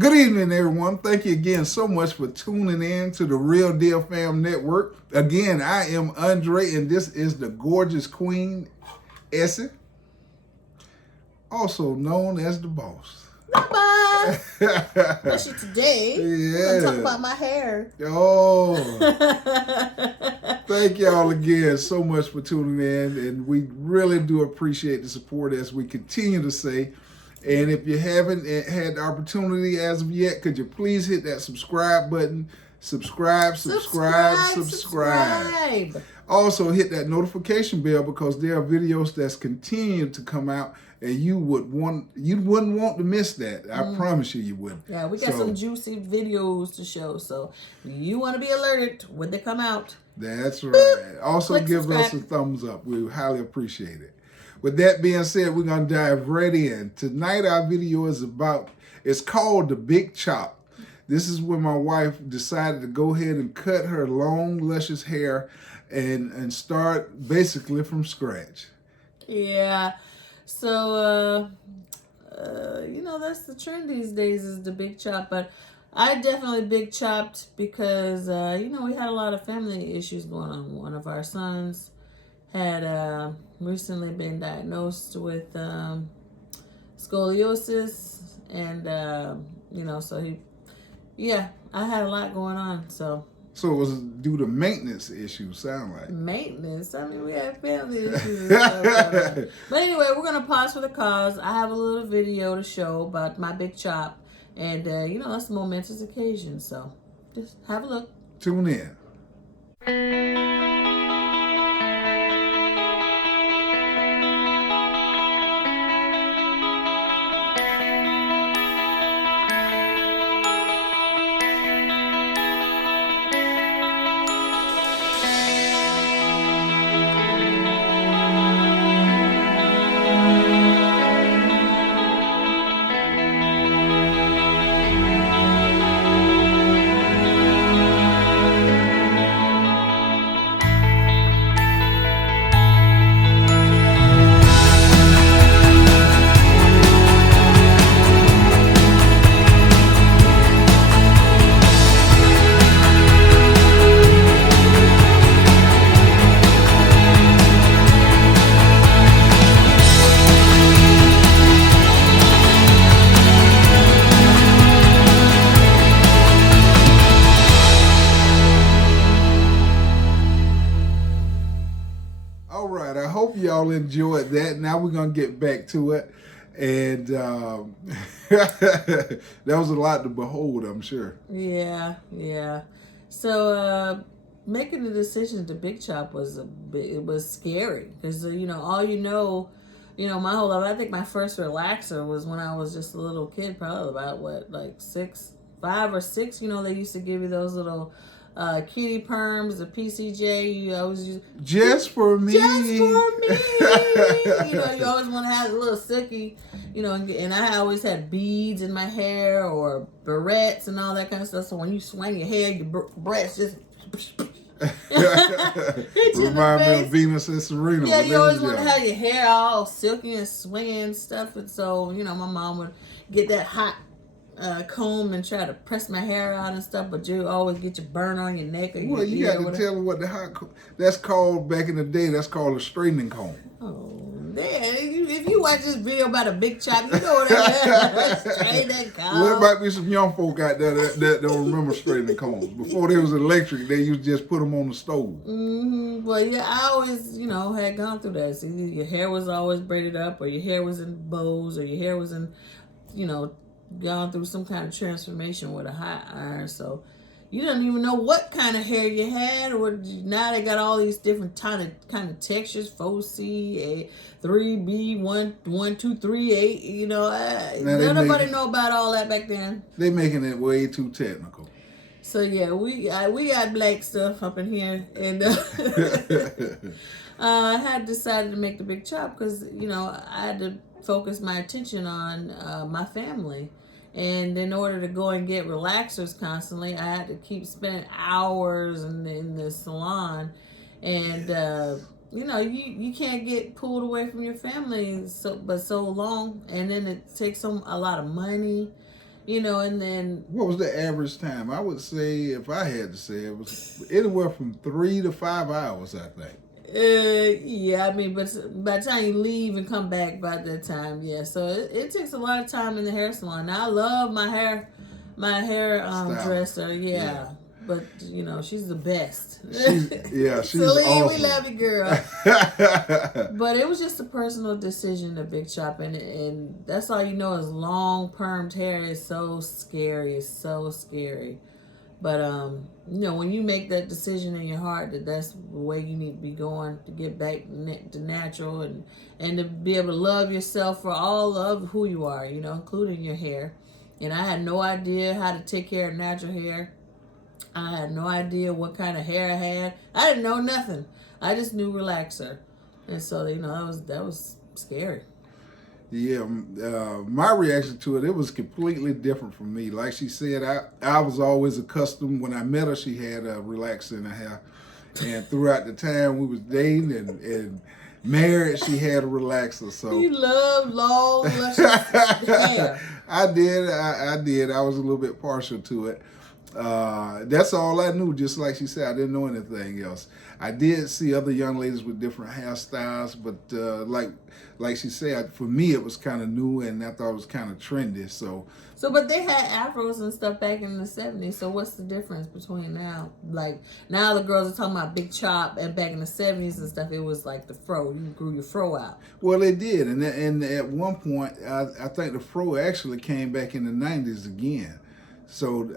Good evening, everyone. Thank you again so much for tuning in to the Realdealfam Network. Again, I am Andre, and this is the gorgeous Queen, Essie, also known as the boss. Especially today, we're going to talk about my hair. Oh, thank y'all again so much for tuning in, and we really do appreciate the support as we continue to say. And if you haven't had the opportunity as of yet, could you please hit that subscribe button? Subscribe. Also hit that notification bell because there are videos that's continuing to come out, and you wouldn't want to miss that. I promise you wouldn't. Yeah, we got some juicy videos to show, so you want to be alerted when they come out. That's right. Also give us a thumbs up. We highly appreciate it. With that being said, we're going to dive right in. Tonight our video is it's called The Big Chop. This is when my wife decided to go ahead and cut her long, luscious hair and start basically from scratch. Yeah. So, that's the trend these days is the big chop. But I definitely big chopped because, we had a lot of family issues going on. One of our sons had recently been diagnosed with scoliosis, and I had a lot going on. So it was due to maintenance issues, sound like. Maintenance? I mean, we had family issues. But anyway, we're gonna pause for the cause. I have a little video to show about my big chop, and that's a momentous occasion. So just have a look. Tune in. I hope y'all enjoyed that. Now we're going to get back to it. And that was a lot to behold, I'm sure. Yeah. So making the decision to big chop was scary because, my whole life, I think my first relaxer was when I was just a little kid, probably about 5 or 6. They used to give you those little kitty perms, the PCJ. You always use just for me. You always want to have a little silky, and I always had beads in my hair or barrettes and all that kind of stuff. So when you swing your hair, your barrettes just remind me of Venus and Serena. Yeah, you always want to have your hair all silky and swinging and stuff. And so, my mom would get that hot comb and try to press my hair out and stuff, but you always get your burn on your neck. Or well, you got to tell them what that's called back in the day. That's called a straightening comb. Oh, man. If you watch this video about a big chop, you know what that is. Straightening comb. Well, there might be some young folk out there that don't remember straightening combs. Before they was electric, they used to just put them on the stove. Mm-hmm. Well, yeah, I always, had gone through that. So your hair was always braided up, or your hair was in bows, or your hair was in, gone through some kind of transformation with a hot iron, so you don't even know what kind of hair you had. Or now they got all these different kind of textures: 4C, 3B, 1, 2, 3, 8. Nobody know about all that back then. They making it way too technical. So yeah, we got black stuff up in here, and I had decided to make the big chop because I had to focus my attention on my family. And in order to go and get relaxers constantly, I had to keep spending hours in the salon. And, you can't get pulled away from your family so long. And then it takes a lot of money. you know, and then. What was the average time? I would say, if I had to say, it was anywhere from 3 to 5 hours, I think. Yeah, I mean, but by the time you leave and come back by that time, yeah. So it takes a lot of time in the hair salon. Now I love my hair dresser, yeah. But you know, she's the best. She's Celine, awesome. we love you, girl. But it was just a personal decision, the big chop, and that's all you know is long permed hair is so scary. It's so scary. But you know, when you make that decision in your heart that that's the way you need to be going to get back to natural and to be able to love yourself for all of who you are, you know, including your hair. And I had no idea how to take care of natural hair. I had no idea what kind of hair I had. I didn't know nothing. I just knew relaxer, and so you know that was scary. Yeah, my reaction to it was completely different from me. Like she said, I was always accustomed. When I met her, she had a relaxer in her hair, and throughout the time we was dating and married, she had a relaxer. So you love long, luscious hair. I did. I was a little bit partial to it. That's all I knew. Just like she said, I didn't know anything else. I did see other young ladies with different hairstyles, but like she said, for me it was kind of new, and I thought it was kind of trendy. So, but they had afros and stuff back in the 70s. So what's the difference between now? Like now the girls are talking about big chop, and back in the 70s and stuff, it was like the fro. You grew your fro out. Well, they did, and at one point, I think the fro actually came back in the 90s again. So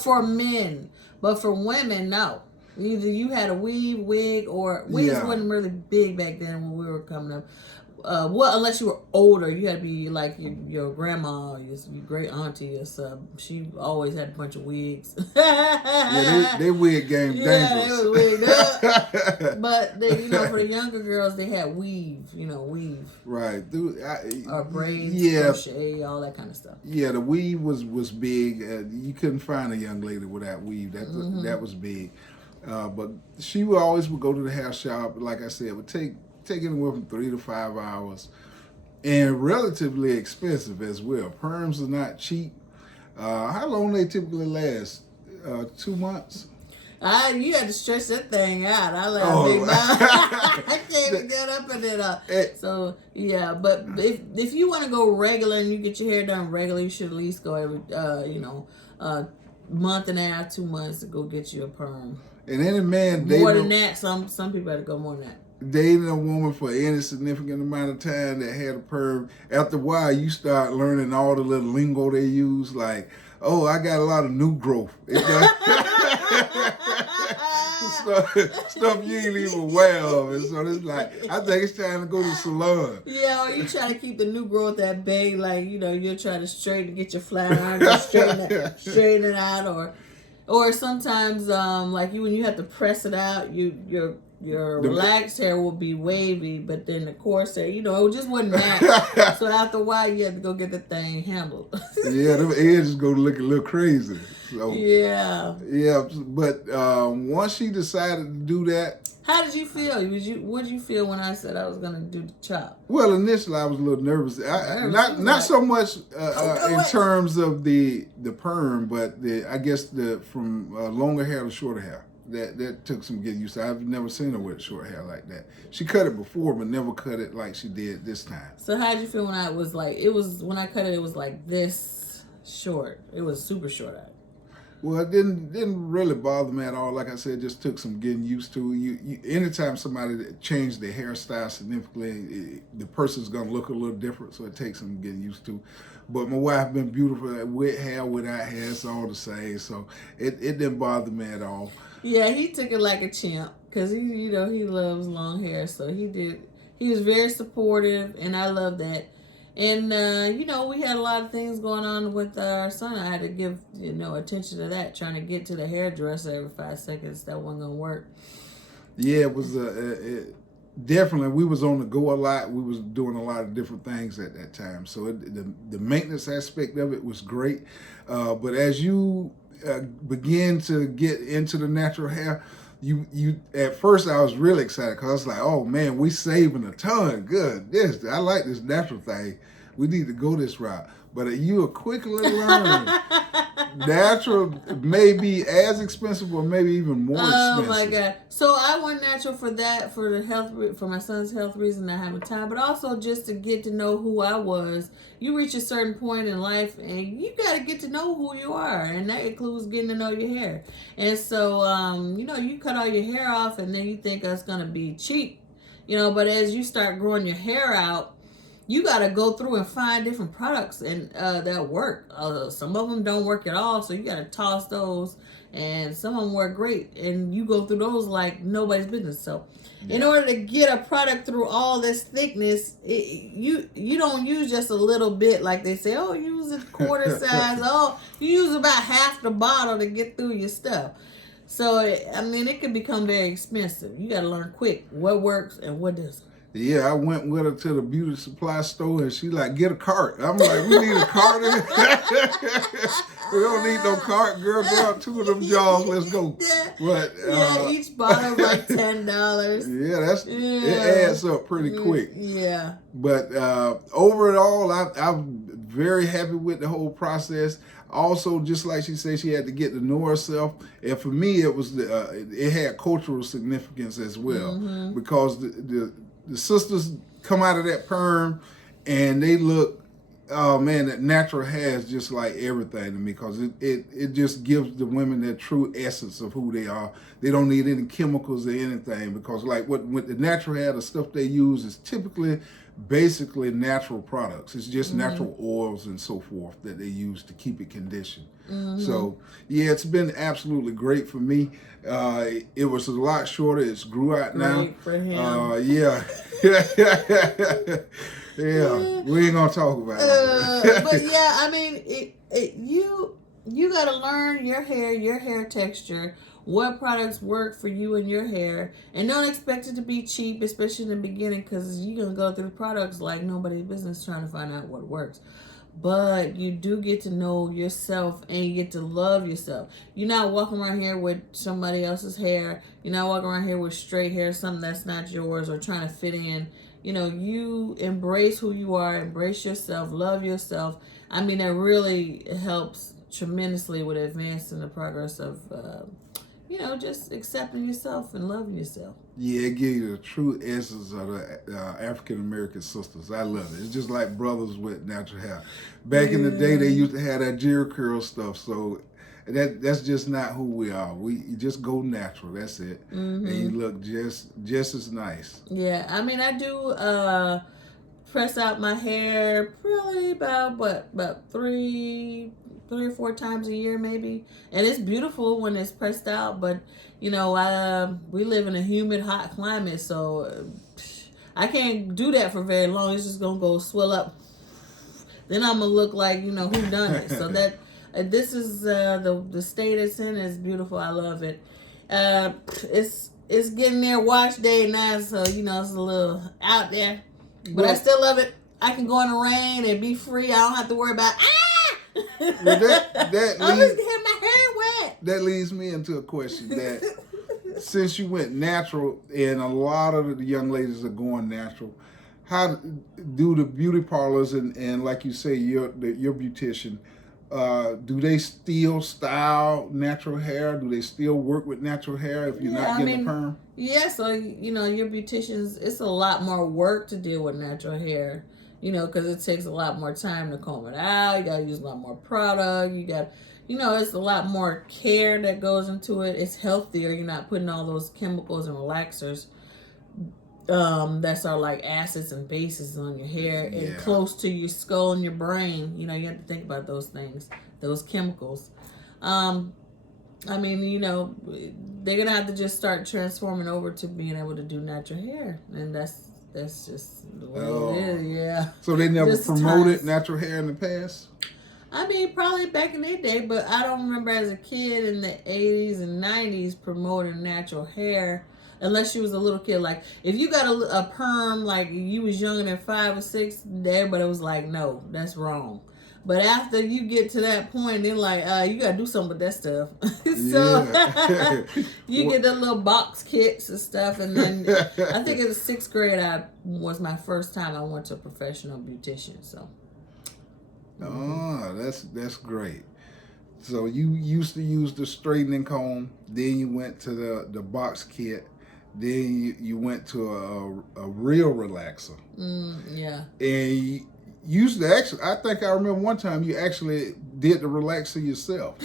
for men, but for women, no. Either you had a weave, wig, or wigs wasn't really big back then when we were coming up. Unless you were older, you had to be like your grandma, your great auntie or something. She always had a bunch of wigs. Yeah, they wig game dangerous. Yeah, they was wigged up. But they, you know, for the younger girls, they had weave. Right. Or braids, crochet, all that kind of stuff. Yeah, the weave was big. You couldn't find a young lady without weave. That was big. But she would go to the hair shop. Like I said, it would take anywhere from 3 to 5 hours, and relatively expensive as well. Perms are not cheap. How long they typically last? 2 months. You had to stretch that thing out. I let a big mouth. I can't even get up in it. So yeah, but if you want to go regular and you get your hair done regular, you should at least go every month and a half, 2 months to go get you a perm. And any man more than that, some people had to go more than that. Dating a woman for any significant amount of time that had a perm, after a while you start learning all the little lingo they use, like, oh, I got a lot of new growth. Stuff you ain't even aware of. And so it's like, I think it's time to go to the salon. Yeah, or you try to keep the new growth that big, like, you know, you're trying to get your flat iron, straighten it out, or sometimes like when you have to press it out, your relaxed hair will be wavy, but then the coarse hair, you know, it just wouldn't match. So after a while, you had to go get the thing handled. Yeah, them edges go look a little crazy. So yeah. But once she decided to do that, how did you feel? What did you feel when I said I was gonna do the chop? Well, initially I was a little nervous. Not so much in terms of the perm, but I guess from longer hair to shorter hair. That took some getting used to. I've never seen her with short hair like that. She cut it before, but never cut it like she did this time. So how did you feel when I was like, when I cut it, it was like this short. It was super short. Well, it didn't really bother me at all. Like I said, it just took some getting used to. Anytime somebody changed their hairstyle significantly, the person's gonna look a little different. So it takes some getting used to. But my wife been beautiful with hair, without hair, it's all the same. So it didn't bother me at all. Yeah, he took it like a champ because he loves long hair. So he did. He was very supportive, and I love that. And we had a lot of things going on with our son. I had to give attention to that, trying to get to the hairdresser every 5 seconds. That wasn't gonna work. Yeah, it was definitely. We was on the go a lot. We was doing a lot of different things at that time. So the maintenance aspect of it was great. But as you begin to get into the natural hair, you at first I was really excited because I was like, oh man, we saving a ton. Good, I like this natural thing. We need to go this route. but you will quickly learn natural may be as expensive or maybe even more expensive. Oh my God. So I went natural for that, for the health, for my son's health reason, not having time, but also just to get to know who I was. You reach a certain point in life and you got to get to know who you are. And that includes getting to know your hair. And so, you cut all your hair off and then you think that's going to be cheap, but as you start growing your hair out, you got to go through and find different products and that work. Some of them don't work at all, so you got to toss those. And some of them work great, and you go through those like nobody's business. So, in order to get a product through all this thickness, you don't use just a little bit like they say. Oh, use a quarter size. Oh, you use about half the bottle to get through your stuff. So, it can become very expensive. You got to learn quick what works and what doesn't. Yeah, I went with her to the beauty supply store and she like, get a cart. I'm like, we need a cart. We don't need no cart, girl. Go out 2 of them jaws. Let's go. But each bottle like $10. Yeah, it adds up pretty quick. Yeah. But overall, I'm very happy with the whole process. Also, just like she said, she had to get to know herself, and for me, it was it had cultural significance as well, because the sisters come out of that perm and they look, oh man, that natural hair is just like everything to me, because it just gives the women their true essence of who they are. They don't need any chemicals or anything, because like with the natural hair, the stuff they use is typically basically natural products. It's just natural oils and so forth that they use to keep it conditioned. So yeah, it's been absolutely great for me. It was a lot shorter. It's grew out now. Great for him. Yeah. Yeah, we ain't gonna talk about it. But yeah, you gotta learn your hair texture, what products work for you and your hair, and don't expect it to be cheap, especially in the beginning, because you're gonna go through products like nobody's business trying to find out what works. But you do get to know yourself and you get to love yourself. You're not walking around here with somebody else's hair. You're not walking around here with straight hair, something that's not yours, or trying to fit in. You embrace who you are, embrace yourself, love yourself. It really helps tremendously with advancing the progress of, just accepting yourself and loving yourself. Yeah, it gives you the true essence of the African-American sisters. I love it. It's just like brothers with natural hair. Back in the day, they used to have that Jerry curl stuff, so that's just not who we are. You just go natural. That's it, and you look just as nice. Yeah, I do press out my hair probably about 3 or 4 times a year maybe, and it's beautiful when it's pressed out. But we live in a humid, hot climate, so I can't do that for very long. It's just gonna go swell up. Then I'm gonna look like who done it. So that. This is the state it's in. It's beautiful. I love it. It's getting there wash day now, so it's a little out there, but I still love it. I can go in the rain and be free. I don't have to worry about Well, that I was getting my hair wet. That leads me into a question that since you went natural, and a lot of the young ladies are going natural, how do the beauty parlors and like you say, your beautician, do they still style natural hair? Do they still work with natural hair if you're not getting a perm? Yeah, so your beauticians, it's a lot more work to deal with natural hair, because it takes a lot more time to comb it out. You gotta use a lot more product. You got, it's a lot more care that goes into it. It's healthier. You're not putting all those chemicals and relaxers that's are like acids and bases on your hair and close to your skull and your brain. You have to think about those things, those chemicals. They're gonna have to just start transforming over to being able to do natural hair, and that's just the way it is. Yeah. So they never promoted natural hair in the past? Probably back in their day, but I don't remember as a kid in the 80s and 90s promoting natural hair. Unless you was a little kid, like if you got a perm, like you was younger than 5 or 6, everybody was like, no, that's wrong. But after you get to that point, they're like, you gotta do something with that stuff. So you get the little box kits and stuff, and then I think in the 6th grade was my first time I went to a professional beautician. So Oh, that's great. So you used to use the straightening comb, then you went to the box kit, then you went to a real relaxer. Yeah. And you used to actually, I think I remember one time you actually did the relaxer yourself.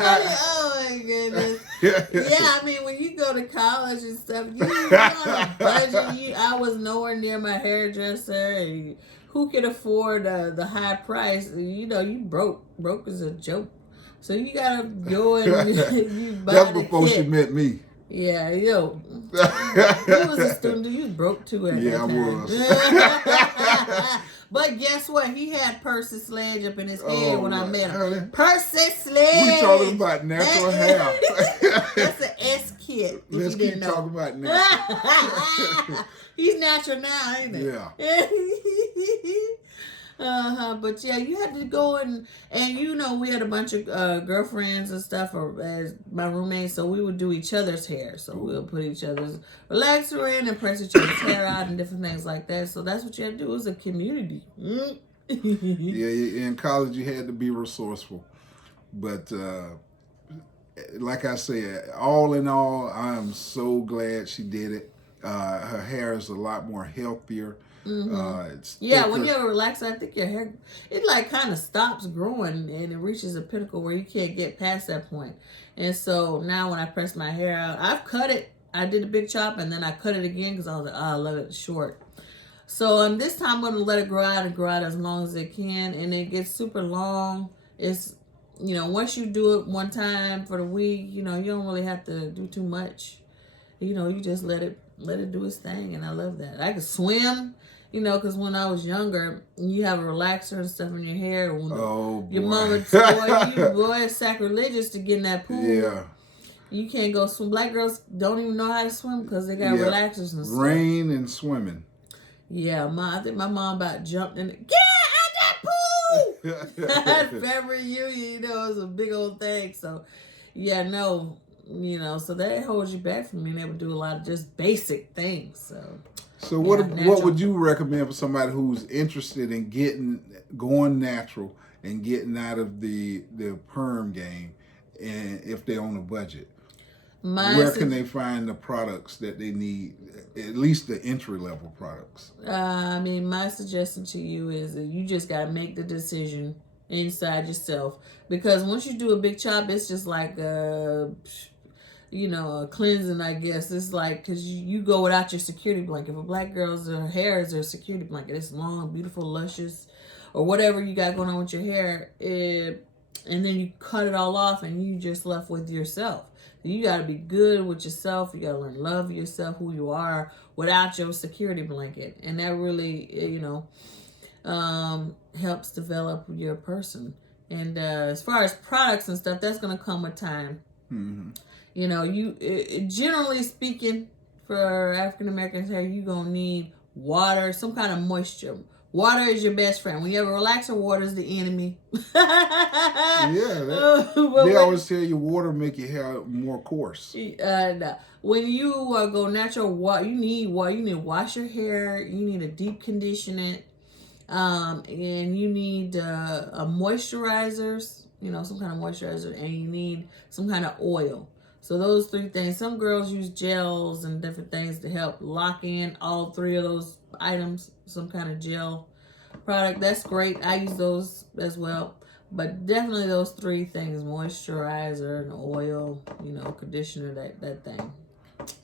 Oh my goodness. Yeah, I mean, when you go to college and stuff, you're on a budget. I was nowhere near my hairdresser. And who could afford the high price? You know, you broke. Broke is a joke. So you gotta go and you buy That's the before kit. she met me. Yeah, yo, you was a student. You was broke too at that time. I was. But guess what? He had Percy Sledge up in his head when I met him. Honey, Percy Sledge. we talking about natural hair. That's an S kit. Let's keep talking about natural. He's natural now, ain't he? Yeah. But yeah, you had to go and you know, we had a bunch of girlfriends and stuff as my roommates, so we would do each other's hair. So we'll put each other's relaxer in and press each other's hair out and different things like that. So that's what you had to do. It was a community. Yeah, in college you had to be resourceful. But like I said, all in all, I'm so glad she did it. Her hair is a lot more healthier. Yeah, when you have a relaxer, I think your hair, it like kind of stops growing and it reaches a pinnacle where you can't get past that point. And so now when I press my hair out, I've cut it. I did a big chop and then I cut it again because I was like, oh, I love it short. So this time I'm going to let it grow out and grow out as long as it can. And it gets super long. It's, you know, once you do it one time for the week, you know, you don't really have to do too much. You know, you just let it do its thing. And I love that. I could swim. You know, because when I was younger, you have a relaxer and stuff in your hair. Your mama told you, boy, it's sacrilegious to get in that pool. Yeah. You can't go swim. Black girls don't even know how to swim because they got relaxers and stuff. Rain and swimming. Yeah, I think my mom about jumped in. Get out that pool! Family reunion, you know, it was a big old thing. So, yeah, no, you know, so that holds you back from being able to do a lot of just basic things. So what would you recommend for somebody who's interested in going natural and getting out of the perm game, and if they're on a budget? Where can they find the products that they need, at least the entry-level products? I mean, my suggestion to you is that you just got to make the decision inside yourself. Because once you do a big chop, it's just like you know, a cleansing, I guess. It's like, because you go without your security blanket. If a black girl's hair is their security blanket, it's long, beautiful, luscious, or whatever you got going on with your hair, and then you cut it all off and you just left with yourself. You got to be good with yourself. You got to learn to love yourself, who you are, without your security blanket. And that really, you know, helps develop your person. And as far as products and stuff, that's going to come with time. Mm-hmm. You know, generally speaking, for African Americans hair, you're going to need water, some kind of moisture. Water is your best friend. When you have a relaxer, water is the enemy. Yeah, they always tell you water make your hair more coarse. No. When you go natural, you need water. You need to wash your hair. You need to deep condition it. And you need moisturizers, you know, some kind of moisturizer, and you need some kind of oil. So those three things. Some girls use gels and different things to help lock in all three of those items. Some kind of gel product. That's great. I use those as well. But definitely those three things: moisturizer and oil, you know, conditioner, that thing.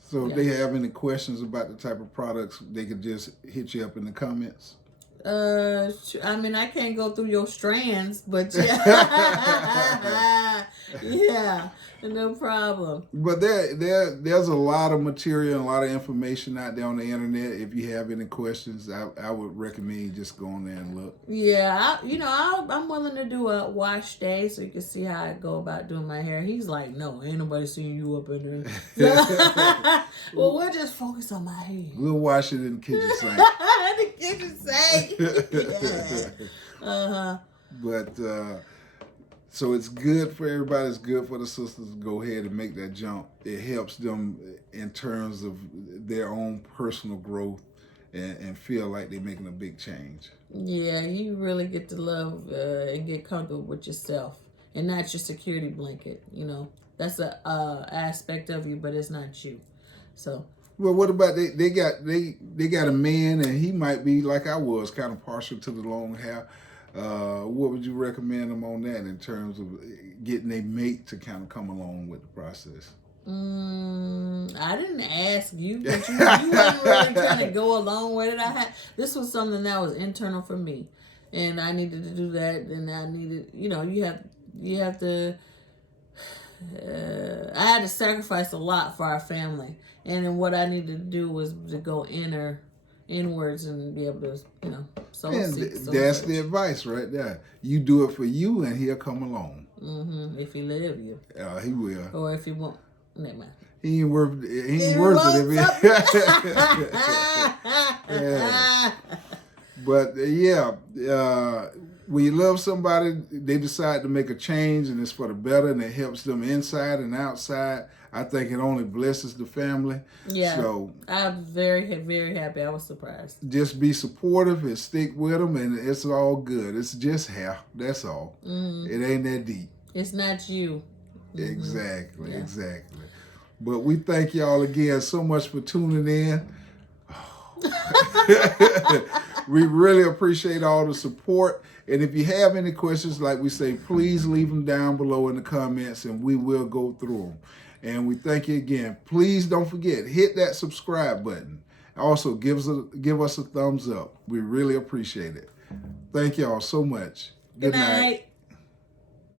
So if they have any questions about the type of products, they could just hit you up in the comments. I mean, I can't go through your strands, but yeah, yeah, no problem. But there's a lot of material and a lot of information out there on the internet. If you have any questions, I would recommend you just go on there and look. Yeah, I'm willing to do a wash day so you can see how I go about doing my hair. He's like, no, ain't nobody seeing you up in there. Well, we'll just focus on my hair. We'll wash it in the kitchen sink. The kitchen sink. Yeah. But so it's good for everybody. It's good for the sisters to go ahead and make that jump. It helps them in terms of their own personal growth and feel like they're making a big change. Yeah, you really get to love and get comfortable with yourself, and not your security blanket. You know, that's a aspect of you, but it's not you. So. Well, what about they got a man, and he might be like I was, kind of partial to the long hair. What would you recommend them on that in terms of getting a mate to kind of come along with the process? I didn't ask you, but you wasn't really trying to go along with it. This was something that was internal for me, and I needed to do that. And I needed, you have to. I had to sacrifice a lot for our family, and then what I needed to do was to go inwards and be able to, soul seek. That's the advice right there. You do it for you, and he'll come along. If he love you. He will. Or if he won't. Never mind. He ain't worth it if yeah. But when you love somebody, they decide to make a change, and it's for the better, and it helps them inside and outside. I think it only blesses the family. Yeah. So I'm very, very happy. I was surprised. Just be supportive and stick with them, and it's all good. It's just hair. That's all. It ain't that deep. It's not you. Exactly. Exactly. But we thank y'all again so much for tuning in. We really appreciate all the support. And if you have any questions, like we say, please leave them down below in the comments, and we will go through them. And we thank you again. Please don't forget, hit that subscribe button. Also, give us a thumbs up. We really appreciate it. Thank y'all so much. Good night.